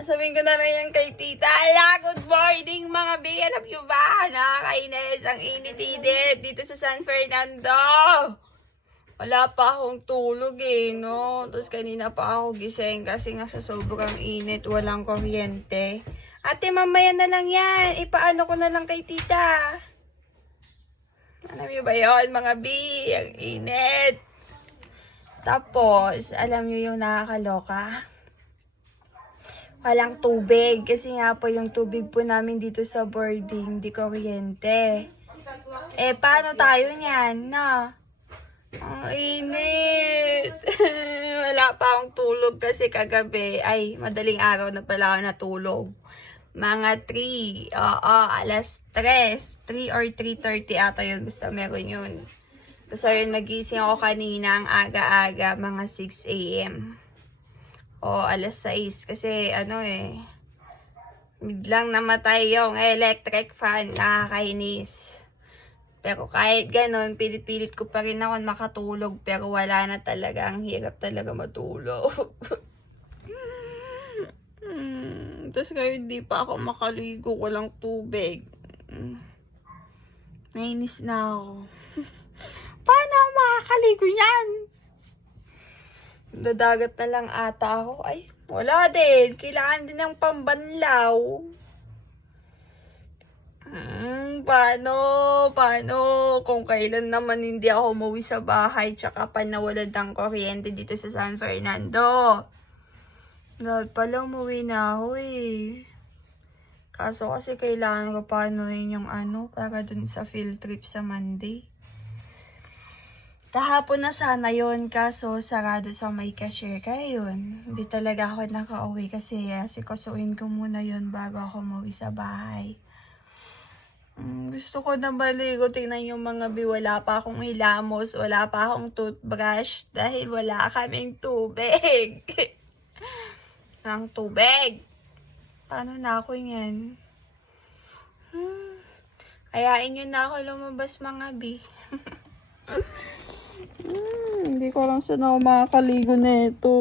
Sabihin ko na lang yan kay tita. Ala, good morning mga big. Alam nyo ba? Nakakainis. Ang init-init dito sa San Fernando. Wala pa akong tulog no? Tapos kanina pa ako gising kasi nga sa sobrang init, walang kuryente. Ate, mamaya na lang yan. Ipaano ko na lang kay tita. Alam nyo ba yun, mga B? Ang init. Tapos, alam nyo yung nakakaloka? Walang tubig. Kasi nga po yung tubig po namin dito sa boarding, di kuryente. Paano tayo niyan, na? Ang init. Wala pa akong tulog kasi kagabi. Ay, madaling araw na pala ako natulog. Mga 3. Oo, alas 3. 3 or 3:30 ata yun. Basta meron yun. Tapos ayun, nagising ako kanina ang aga-aga. Mga 6 a.m. O, alas 6. Kasi biglang namatay yung electric fan. Nakakainis. Pero kahit ganon, pilit-pilit ko pa rin ako makatulog. Pero wala na talaga. Ang hirap talaga matulog. Tapos ngayon hindi pa ako makaligo. Walang tubig. Nainis na ako. Paano ako makakaligo yan? Dadagat na lang ata ako. Ay, wala din. Kailangan din ng pambanlaw. Paano? Kung kailan naman hindi ako umuwi sa bahay tsaka pa nawalan ng kuryente dito sa San Fernando. Dahil pala umuwi na ako Kaso kasi kailangan ko paanoin yung para dun sa field trip sa Monday. Kahapon na sana yun, kaso sarado sa may cashier. Kaya yun, hindi talaga ako nakauwi kasi sikasuin ko muna yun bago ako umuwi sa bahay. Gusto ko na maligo. Tingnan yung mga wala pa akong hilamos, wala pa akong toothbrush dahil wala kaming tubig. Ang tubig. Paano na ako yan? Ayain nyo na ako lumabas mga B. Hindi ko lang saan ako makakaligo nito.